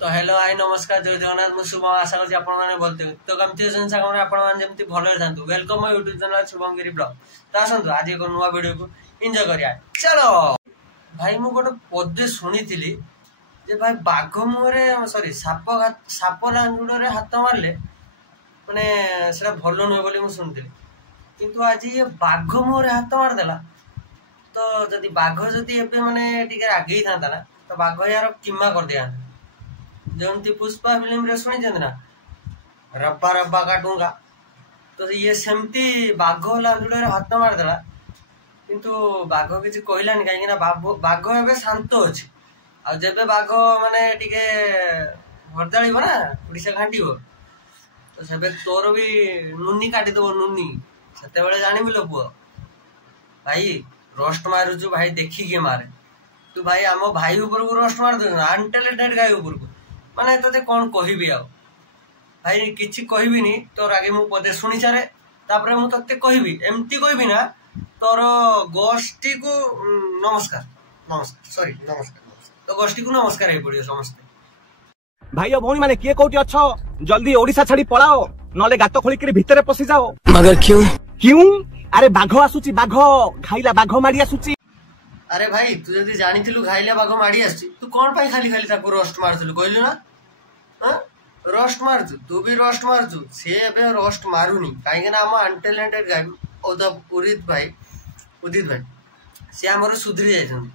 तो hello hi नमस्कार जय जगन्नाथ मु शुभम आशा करछि आपण माने बोलते तो कमति संसा कोन आपण माने जेमति भलो थांतु welcome my YouTube channel Shubham Giri blog तो आसंतु आज एक नुवा वीडियो को एंजॉय करिया चलो भाई मु गोटे पदे सुनिथिली जे भाई बाघ मुहरे सॉरी साप लांगुडरे हाथ मारले माने सेटा भलो नय बोली मु सुनथिली किंतु आज ये बाघ मुहरे हाथ मार देला तो जदि बाघ जदि एबे माने टिके रागेई थांता ना तो बाघ यार किम्मा कर दिया जमती पुष्पा फिल्म रे सुनी ना रब्बा रब्बा काटूंगा तो ये सेमती बाघ लांगुडे हाथ मार देला किंतु बाघ किछि कहलानी काहे ना बाघ एबे शांत अछि आ जेबे बाघ माने टिके हरदाळीबो ना ओडिसा घांटीबो तो सेबे तोर भी नुन्नी काटी देबो नुन्नी सेते बेले जानिबि लो पुओ भाई रोस्ट मारुछु भाई देखि के मारे तू भाई आमो भाई ऊपर को रोस्ट मार दे अनटैलेंटेड गाय ऊपर को माने तते कोन कहिबि आ भाई किछि कहिबिनी तोर आगे मु पदे सुनी चारे तापरे मु तते कहिबि एम्ति कहिबि ना तोर गोष्ठी को नमस्कार नमस्कार सॉरी नमस्कार तो गोष्ठी को नमस्कार हे पड़ियो समस्त भाई और भौणी माने किए कोठी अच्छो जल्दी ओडिसा छाड़ी पळाओ नले गात खोली के भीतर पसि जाओ मगर क्यों क्यों अरे बाघ आसुची बाघ खाइला बाघ मारी आसुची अरे भाई तू जदी जानिथिलु खाइला बाघ मारी आसची तू कोन पाई खाली खाली ताको रोस्ट मारथिलु कहलु ना हां रोस्ट मारजु तू भी रोस्ट मारजु से एबे रोस्ट मारुनी काहे ना हम अनटैलेंटेड गाय उदित भाई से हमर सुधरी जायछन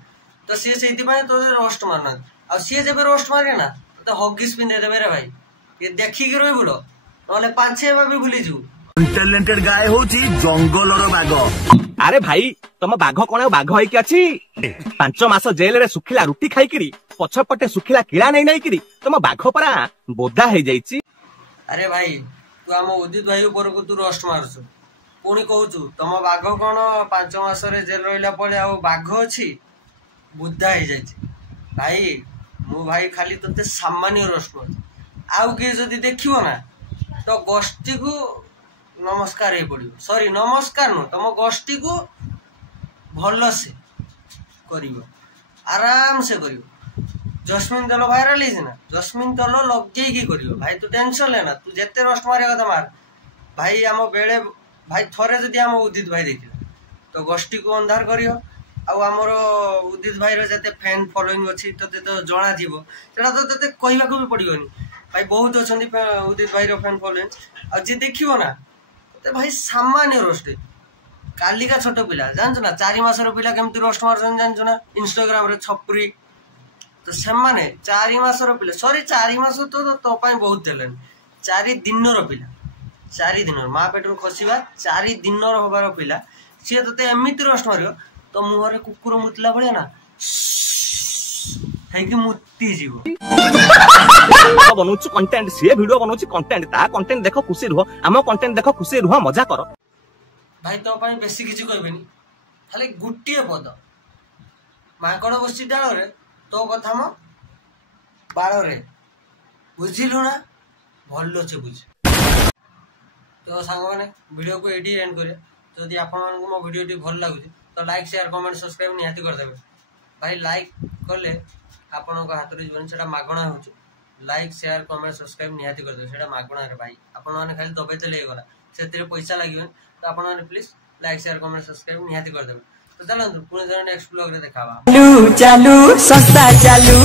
तो से सेति पाए तो रोस्ट मारना आ से जेबे रोस्ट मारे ना तो हॉगिस पिन दे देबे रे भाई ये देखि के रोइ बोलो नले पांचे बाबी भूली जु टैलेंटेड गाय होची जंगलर बाघ अरे भाई तुम बाघ कोन बाघ होई के अछि 5 मास जेल रे सुखिला रुटी खाई करी पछपटे सुखिला किला नै नै करी तुम बाघ परा बोदा हे जाईची अरे भाई तू हम उदित भाई ऊपर को तू रोस्ट मारछु पुणी कहूचु तुम बाघ कोन 5 मास रे जेल रहिला पळे आ बाघ अछि बुद्धा हे जाईची भाई मु भाई खाली तते सामान्य रोस्ट मार आउ के जदी देखिबो ना तो गोष्ठी को नमस्कार हे पड़ियो सॉरी नमस्कार न तुम गोष्ठी को भलो से करियो आराम से करियो जस्मिन दल वायरल है ना जस्मिन दल लगे की करियो भाई तू टेंशन लेना तू जेते रोस्ट मारे कथा मार भाई आम बेले भाई थरे जदी आम उदित भाई देखिला तो गोष्ठी को अंधार करियो आ हमर उदित भाई रे जते फैन फॉलोइंग अछि तते तो जणा जीवो सेटा तो तते कहबा को भी पड़ियोनी भाई बहुत अछंती उदित भाई रो फैन फॉलोइंग आ जे देखियो ना तो भाई सामान्य रोस्ट काली का छोट पिला जानछ ना 4 मास रो पिला केमती रोस्ट मारछन जानछ ना इंस्टाग्राम रे छपरी तो से माने 4 मास रो पिला सॉरी 4 मास तो पाई बहुत देलन 4 दिन रो पिला 4 दिन मां पेट रो खसीबा 4 दिन रो होबार पिला से तते एमिति रोस्ट मारियो तो मुहरे कुकुर मुतला बळिया ना है कि मुत्ती जीवो बनउछु कंटेंट से वीडियो बनउछु कंटेंट ता कंटेंट देखो खुशी रहो हम कंटेंट देखो खुशी रहो मजा करो भाई तो पाई बेसी किछि कहबेनी खाली गुटिए पद माकड़ बसी डाल रे तो कथा म बाळ रे बुझिलु ना भल्लो से बुझ तो सांग माने वीडियो को एडी एंड करे जदि आपन मन को मो वीडियो टी भल लागु तो लाइक शेयर कमेंट सब्सक्राइब निहाती कर देबे भाई लाइक कले आपन को हाथ रे जीवन सेटा मागणा होछ लाइक शेयर कमेंट सब्सक्राइब निहाती कर देबे सेटा मागणा रे भाई आपन माने खाली दबे देले गला सेतिरे पैसा लागिबन तो आपन माने please like share comment subscribe निहाती कर देबे तो चलन पुणे नेक्स्ट ब्लॉग रे देखावा चालू सस्ता चालू